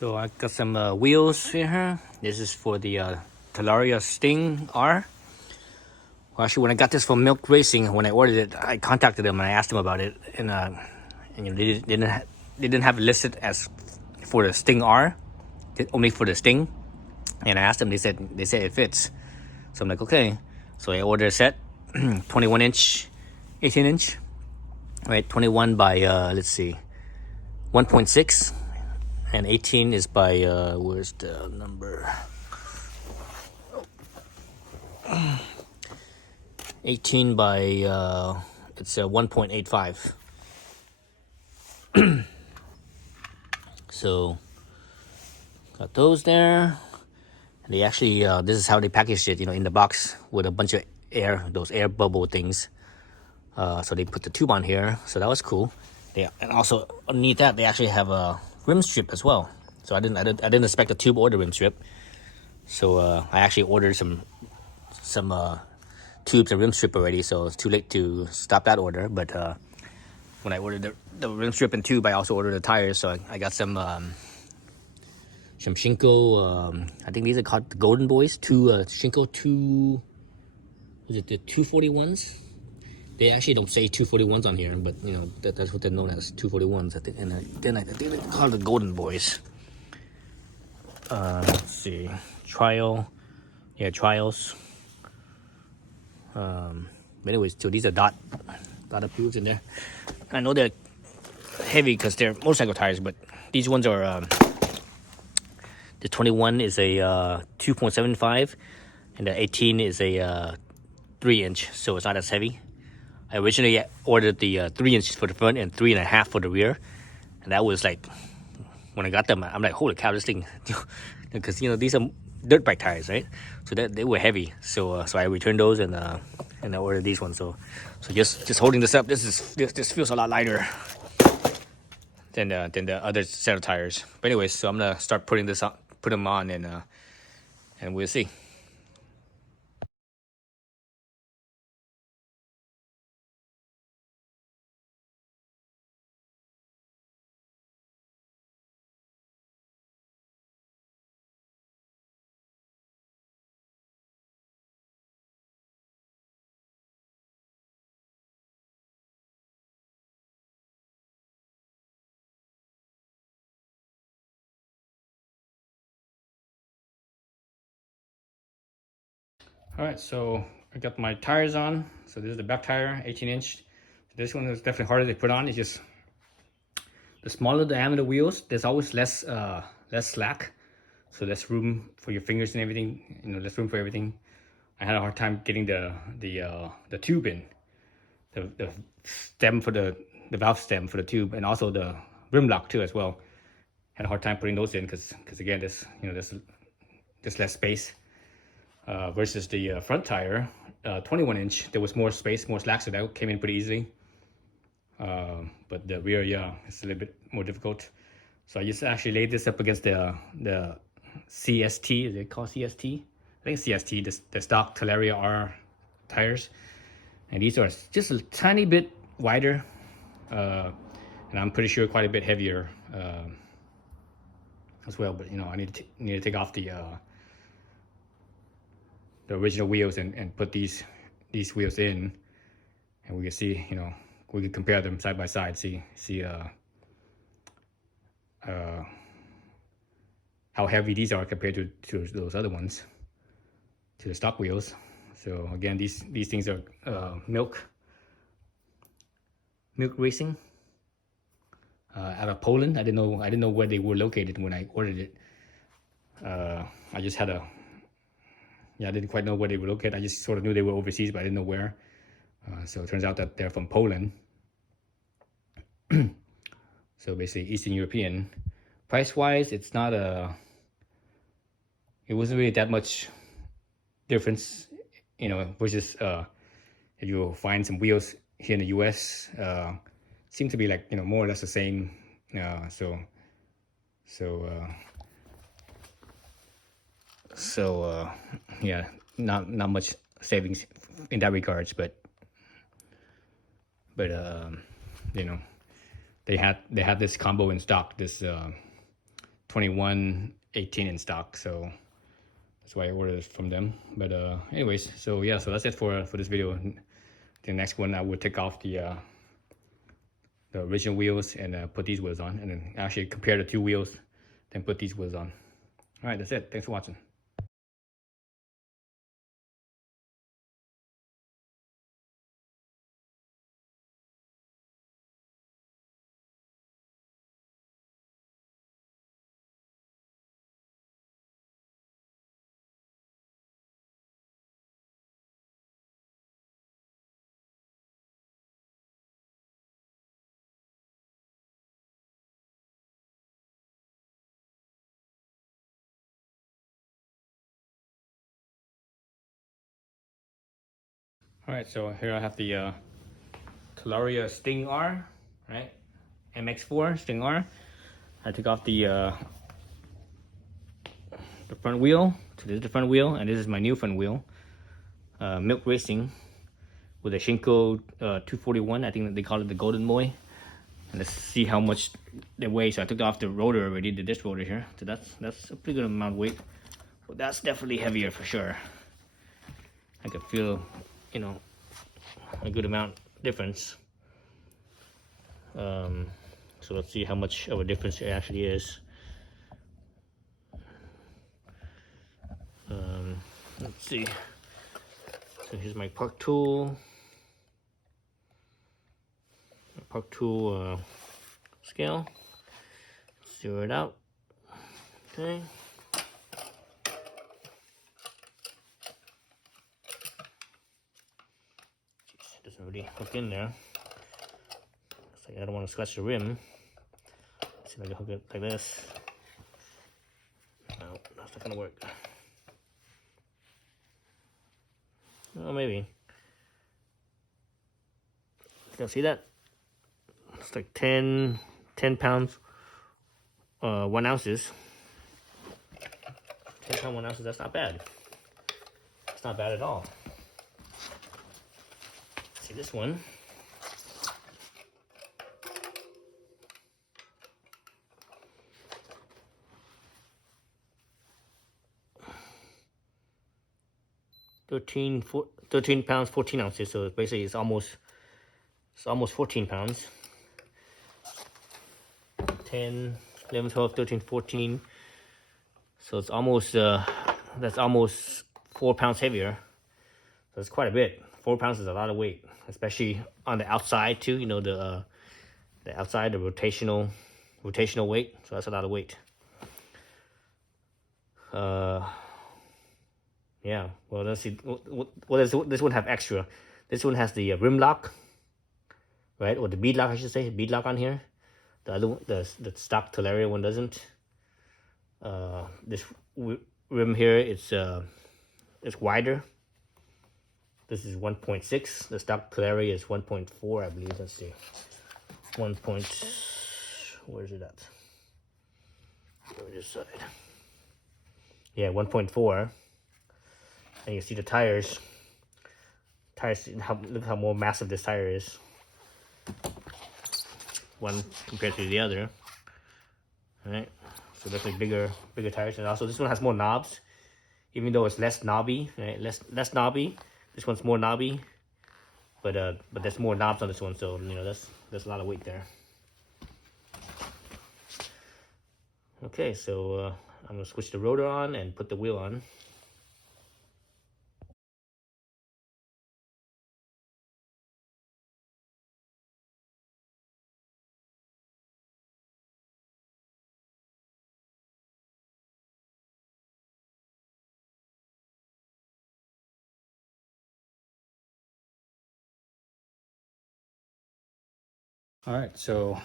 So I got some wheels here. This is for the Talaria StingR. Well, actually, when I got this from MilkRacing, when I ordered it, I contacted them and I asked them about it, and they didn't have it listed as for the StingR, only for the Sting. And I asked them, they said it fits. So I'm like, okay. So I ordered a set, 21 inch, 18 inch, right? 21 by let's see, 1.6. And 18 is by, where's the number? 18 by, it's a 1.85. So, got those there. And they actually, this is how they packaged it, in the box with a bunch of air, those air bubble things. So they put the tube on here, so that was cool. And also underneath that, they actually have a rim strip as well. So I didn't expect a tube or the rim strip. So I actually ordered some tubes and rim strip already. So it's too late to stop that order. But when I ordered the rim strip and tube, I also ordered the tires. So I got some Shinko. I think these are called the Golden Boys. Shinko 2. Was it the 241s? They actually don't say 241s on here, but that's what they're known as, 241s. I think, and then I think they call it the Golden Boys. Let's see, trials. But anyways, so these are dotted wheels in there. I know they're heavy because they're motorcycle tires, but these ones are. The 21 is a 2.75, and the 18 is a 3-inch, so it's not as heavy. I originally ordered the 3 inches for the front and 3.5 for the rear, and that was like, when I got them, I'm like, holy cow, this thing, because these are dirt bike tires, right? So that they were heavy, so I returned those and I ordered these ones. So just holding this up, this feels a lot lighter than the other set of tires. But anyways, so I'm gonna start putting them on, and we'll see. All right, so I got my tires on. So this is the back tire, 18-inch. This one is definitely harder to put on. It's just the smaller diameter wheels, there's always less slack, so less room for your fingers and everything. Less room for everything. I had a hard time getting the tube in, the stem for the valve stem for the tube, and also the rim lock too as well. Had a hard time putting those in because again, there's less space. Versus the front tire, 21-inch, there was more space, more slack, so that came in pretty easily. But the rear, it's a little bit more difficult. So I just actually laid this up against the CST. Is it called CST? I think CST, the stock Talaria R tires. And these are just a tiny bit wider, and I'm pretty sure quite a bit heavier as well. But I need to take off the original wheels and put these wheels in, and we can see, we can compare them side by side, see how heavy these are compared to those other ones, to the stock wheels. So again, these things are MilkRacing out of Poland. I didn't know where they were located when I ordered it. I just had I didn't quite know where they were located. I just sort of knew they were overseas, but I didn't know where. So it turns out that they're from Poland. So basically Eastern European. Price-wise, it's not it wasn't really that much difference, versus if you find some wheels here in the US, seem to be like, more or less the same. Yeah, not much savings in that regards, but they had this combo in stock, this 21 18 in stock, so that's why I ordered it from them. But anyways, so yeah, so that's it for this video. The next one I will take off the original wheels and put these wheels on, and then actually compare the two wheels, then put these wheels on. All right, that's it. Thanks for watching. All right, so here I have the Talaria StingR, right? MX4 StingR. I took off the front wheel. So this is the front wheel, and this is my new front wheel. MilkRacing with a Shinko 241. I think they call it the Golden Boy. And let's see how much they weigh. So I took off the rotor already, the disc rotor here. So that's a pretty good amount of weight. So that's definitely heavier for sure. I could feel, you know, a good amount difference. So let's see how much of a difference it actually is. Let's see. So here's my park tool. Scale. Zero it out. Okay. Jeez, it doesn't really hook in there. Looks like I don't want to scratch the rim. Let's see if I can hook it like this. No, that's not gonna work. Oh, maybe. You can see that? It's like 10 pounds, 1 ounces. 10 pounds, 1 ounces, that's not bad. It's not bad at all. See this one? Thirteen pounds, 14 ounces. So basically it's almost 14 pounds. 10, 11, 12, 13, 14. So it's almost, that's almost 4 pounds heavier. So it's quite a bit. 4 pounds is a lot of weight, especially on the outside too. You know, the outside, the rotational weight. So that's a lot of weight. Yeah. Well, let's see. What does this one have extra? This one has the rim lock, right? Or the bead lock, I should say. Bead lock on here. The other one, the stock Talaria one doesn't. This rim here, it's wider. This is 1.6. The stock Talaria is 1.4, I believe. Let's see. Where's it at? Over this side. Yeah, 1.4. And you see the tires. Look how more massive this tire is. One compared to the other. All right. So definitely bigger tires, and also this one has more knobs, even though it's less knobby, right? Less knobby. This one's more knobby, but there's more knobs on this one, so you know there's a lot of weight there. Okay, so I'm gonna switch the rotor on and put the wheel on. All right, so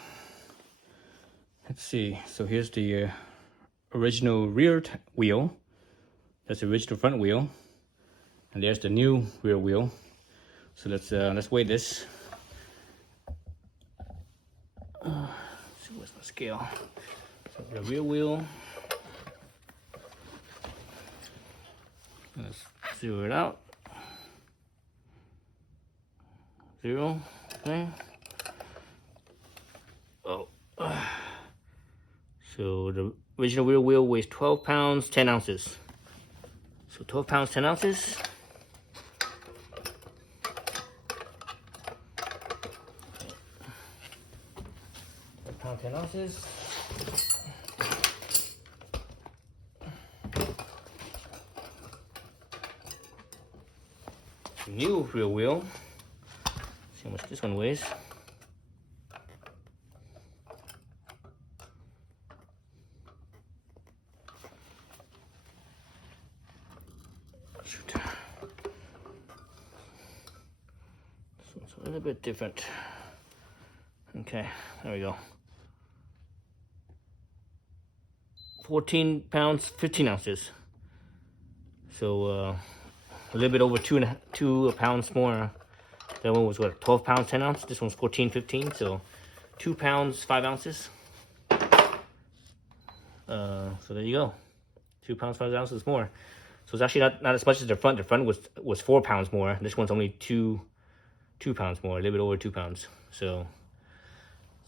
let's see. So here's the original rear wheel. That's the original front wheel, and there's the new rear wheel. So let's weigh this. Let's see, where's my scale? So the rear wheel. Let's zero it out. 0. Okay. Oh. So the original rear wheel weighs 12 pounds, 10 ounces. So 12 pounds, 10 ounces. 12 pounds, 10 ounces. New rear wheel. See how much this one weighs. Shoot. This one's a little bit different. Okay, there we go. 14 pounds, 15 ounces. So a little bit over 2 pounds more. That one was what, 12 pounds, 10 ounces? This one's 14, 15. So 2 pounds, 5 ounces. So there you go. 2 pounds, 5 ounces more. So it's actually not as much as the front. The front was 4 pounds more. This one's only 2 pounds more, a little bit over 2 pounds. So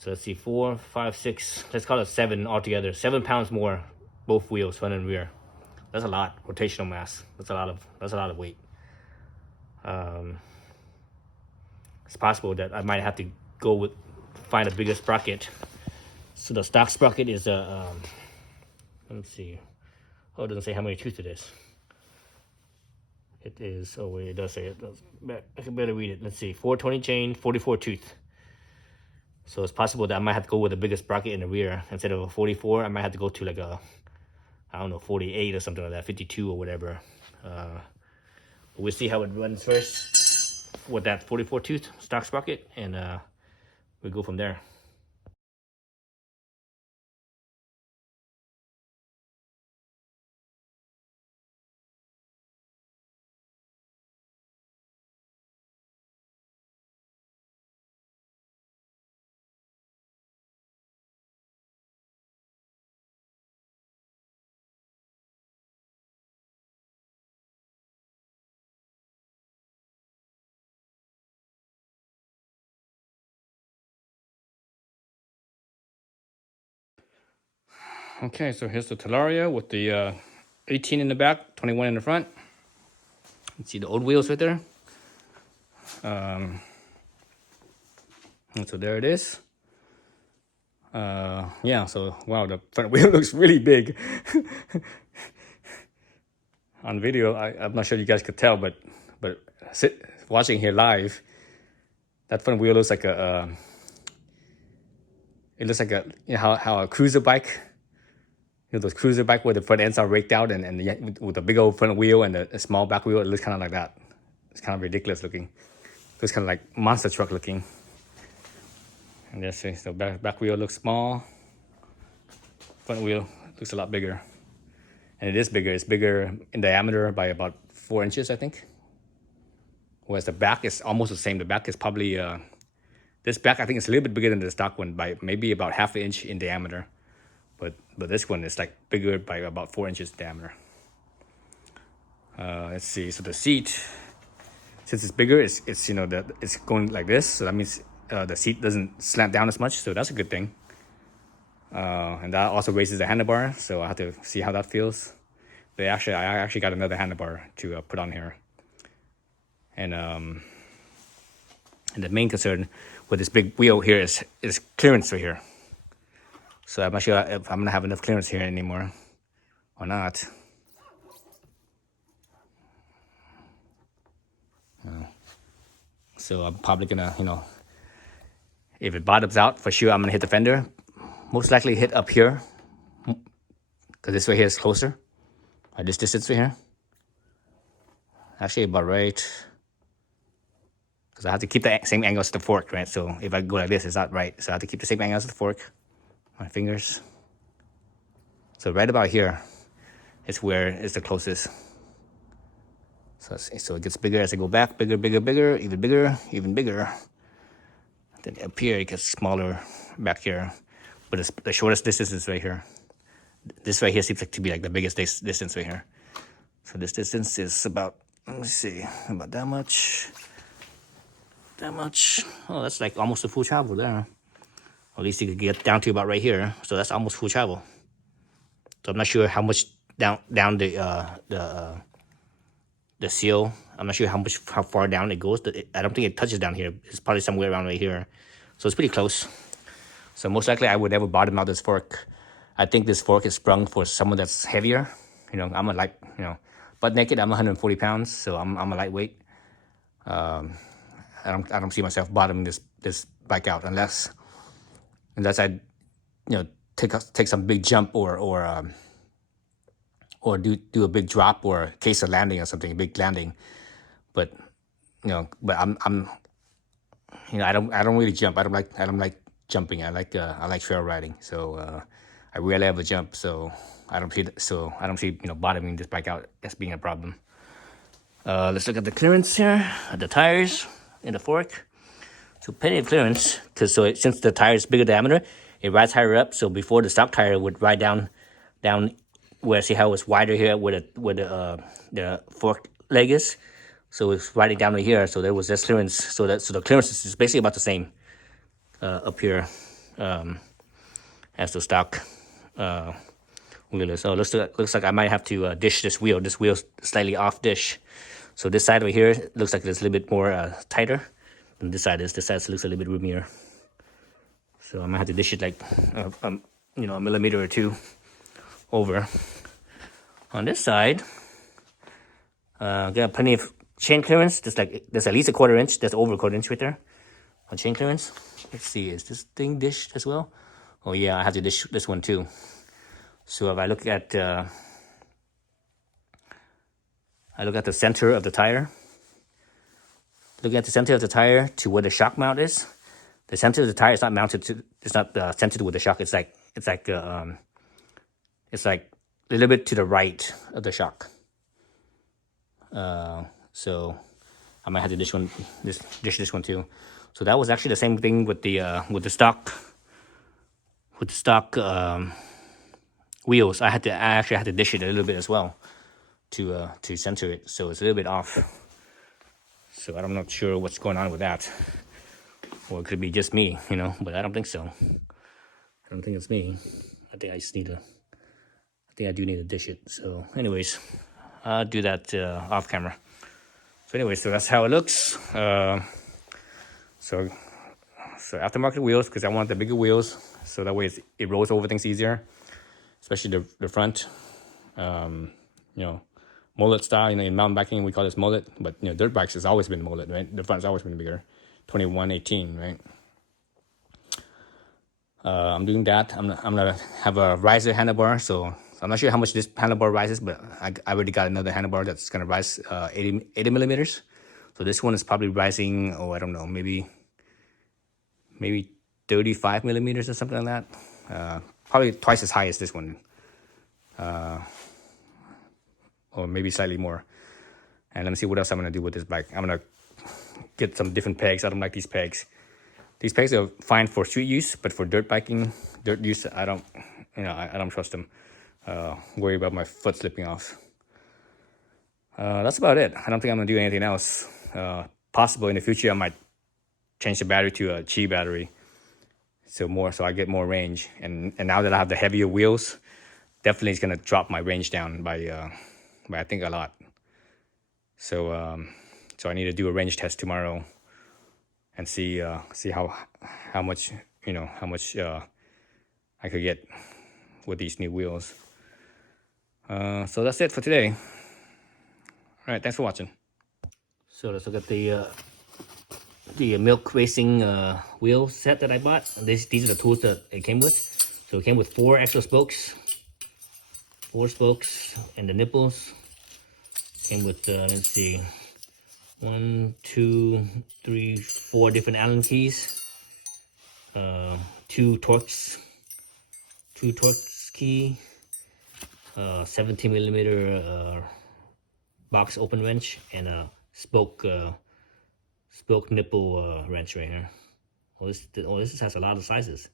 let's see, 4, 5, 6. Let's call it 7 altogether. 7 pounds more, both wheels, front and rear. That's a lot. Rotational mass. That's a lot of weight. It's possible that I might have to find a bigger sprocket. So the stock sprocket is a let me see. Oh, it doesn't say how many tooth it is. It is, oh wait, it does say it. I can better read it. Let's see, 420 chain, 44 tooth. So it's possible that I might have to go with a bigger sprocket in the rear. Instead of a 44, I might have to go to like a, I don't know, 48 or something like that, 52 or whatever. We'll see how it runs first with that 44 tooth stock sprocket, and we'll go from there. Okay, so here's the Talaria with the 18 in the back, 21 in the front. You see the old wheels right there. And so there it is. Yeah, so wow, the front wheel looks really big. On video, I'm not sure you guys could tell, but watching here live, that front wheel looks like it looks like a, you know how a cruiser bike, you know, those cruiser bike where the front ends are raked out and with a big old front wheel and a small back wheel, it looks kind of like that. It's kind of ridiculous looking. It looks kind of like monster truck looking. And there's the back wheel looks small. Front wheel looks a lot bigger. And it is bigger. It's bigger in diameter by about 4 inches, I think. Whereas the back is almost the same. The back is probably, this back I think is a little bit bigger than the stock one by maybe about ½ inch in diameter. But this one is like bigger by about 4 inches in diameter. Let's see, so the seat, since it's bigger, it's you know, it's going like this. So that means the seat doesn't slant down as much. So that's a good thing. And that also raises the handlebar, so I have to see how that feels. But I actually got another handlebar to put on here. And the main concern with this big wheel here is clearance right here. So I'm not sure if I'm gonna have enough clearance here anymore or not. So I'm probably gonna, you know, if it bottoms out, for sure I'm gonna hit the fender. Most likely hit up here, because this right here is closer. This distance right here. Actually about right, because I have to keep the same angle as the fork, right? So if I go like this, it's not right. So I have to keep the same angle as the fork. My fingers. So right about here is where it's the closest. So it gets bigger as I go back, bigger, bigger, bigger, even bigger, even bigger. Then up here it gets smaller back here. But the shortest distance is right here. This right here seems like to be like the biggest distance right here. So this distance is about, let me see, about that much. That much. Oh, that's like almost a full travel there. Or at least you could get down to about right here. So that's almost full travel. So I'm not sure how much down the seal. I'm not sure how far down it goes. I don't think it touches down here. It's probably somewhere around right here. So it's pretty close. So most likely I would never bottom out this fork. I think this fork is sprung for someone that's heavier. You know, I'm a light, you know, butt naked, I'm 140 pounds, so I'm a lightweight. I don't see myself bottoming this bike out unless I, you know, take some big jump or do a big drop or case of landing or something, a big landing. But you know, I'm you know, I don't really jump. I don't like jumping. I like trail riding. So I rarely have a jump. So I don't see you know, bottoming this bike out as being a problem. Let's look at the clearance here, at the tires and the fork. So plenty of clearance, because since the tire is bigger diameter, it rides higher up. So before the stock tire would ride down where, see how it's wider here where the fork leg is. So it's riding down to here. So there was less clearance. So the clearance is basically about the same up here as the stock wheel is. So it looks like I might have to dish this wheel. This wheel's slightly off dish. So this side over here looks like it's a little bit more tighter than this side is. This side looks a little bit roomier. So I might have to dish it like you know, a millimeter or two over. On this side, got plenty of chain clearance. There's at least a 1/4 inch. That's over a 1/4 inch right there on chain clearance. Let's see, is this thing dished as well? Oh yeah, I have to dish this one too. So if I look at the center of the tire. Looking at the center of the tire to where the shock mount is. The center of the tire is not mounted to. It's not centered with the shock. It's like a little bit to the right of the shock. So I might have to dish this one too. So that was actually the same thing with the stock wheels. I actually had to dish it a little bit as well to center it. So it's a little bit off. So I'm not sure what's going on with that. Or it could be just me, you know, but I don't think so. I don't think it's me. I think I do need to dish it. So anyways, I'll do that off camera. So anyways, so that's how it looks. So aftermarket wheels, because I want the bigger wheels, so that way it rolls over things easier, especially the front. You know, mullet style. You know, in mountain biking we call this mullet, but you know, dirt bikes has always been mullet, right? The front's always been bigger, 21/18, right? I'm doing that. I'm gonna have a riser handlebar, so I'm not sure how much this handlebar rises, but I already got another handlebar that's gonna rise 80 millimeters. So this one is probably rising, I don't know, maybe 35 millimeters or something like that. Probably twice as high as this one, or maybe slightly more. And let me see what else I'm gonna do with this bike. I'm gonna get some different pegs. I don't like these pegs. These pegs are fine for street use, but for dirt use, I don't trust them. Worry about my foot slipping off. That's about it. I don't think I'm gonna do anything else. Possible in the future, I might change the battery to a Qi battery, so I get more range. And now that I have the heavier wheels, definitely it's gonna drop my range down by I think a lot. So I need to do a range test tomorrow and see how much I could get with these new wheels. So that's it for today. All right, thanks for watching. So let's look at the MilkRacing wheel set that I bought. These are the tools that it came with. So it came with 4 extra spokes, 4 spokes, and the nipples. Came with let's see, 1, 2, 3, 4 different Allen keys, 2 Torx key, 17 millimeter box open wrench, and a spoke nipple wrench right here. This has a lot of sizes.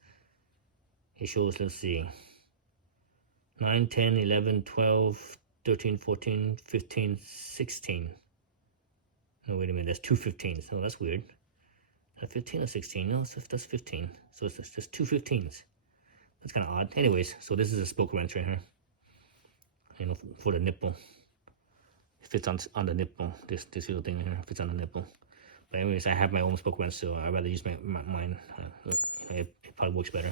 It shows, let's see, 9, 10, 11, 12, 13, 14, 15, 16. No, wait a minute, that's 2 15s. Oh, that's weird. Is that 15 or 16? No, that's 15. So it's just 2 15s. That's kind of odd. Anyways, so this is a spoke wrench right here. you know, for the nipple. It fits on the nipple. This little thing here fits on the nipple. But anyways, I have my own spoke wrench, so I'd rather use mine. It probably works better.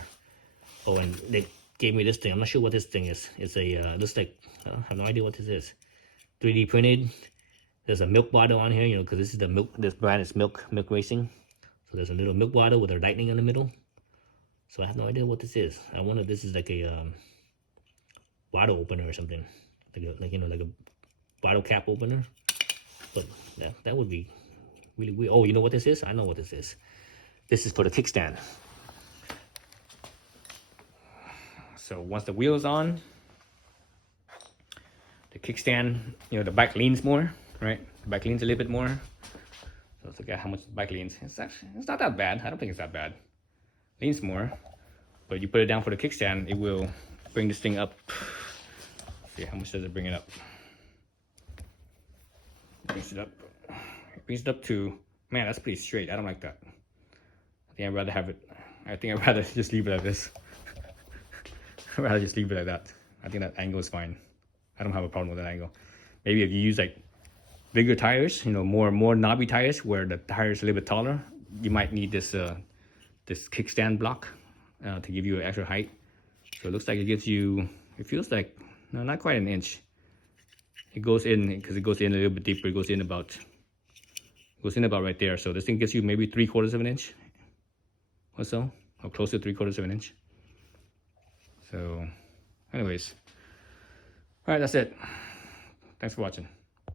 Oh, and they gave me this thing. I'm not sure what this thing is. It's a this like I have no idea what this is. 3D printed. There's a milk bottle on here, you know, because this is the milk. This brand is MilkRacing. So there's a little milk bottle with a lightning in the middle. So I have no idea what this is. I wonder if this is like a bottle opener or something, like you know, like a bottle cap opener. But that would be really weird. Oh, you know what this is? I know what this is. This is for the kickstand. So once the wheel's on, the kickstand, you know, the bike leans more, right? The bike leans a little bit more. So let's look at how much the bike leans. It's not that bad. I don't think it's that bad. Leans more, but you put it down for the kickstand, it will bring this thing up. Let's see, how much does it bring it up? Brings it up. It brings it up to, man, that's pretty straight. I don't like that. I think I'd rather have it. I think I'd rather just leave it like this. I'd rather just leave it like that. I think that angle is fine. I don't have a problem with that angle. Maybe if you use like bigger tires, you know, more knobby tires where the tire is a little bit taller, you might need this this kickstand block to give you extra height. So it looks like it gives you, it feels like, no, not quite an inch. It goes in, because it goes in a little bit deeper. It goes in about right there. So this thing gives you maybe 3/4 of an inch or so, or close to 3/4 of an inch. So anyways, all right, that's it. Thanks for watching.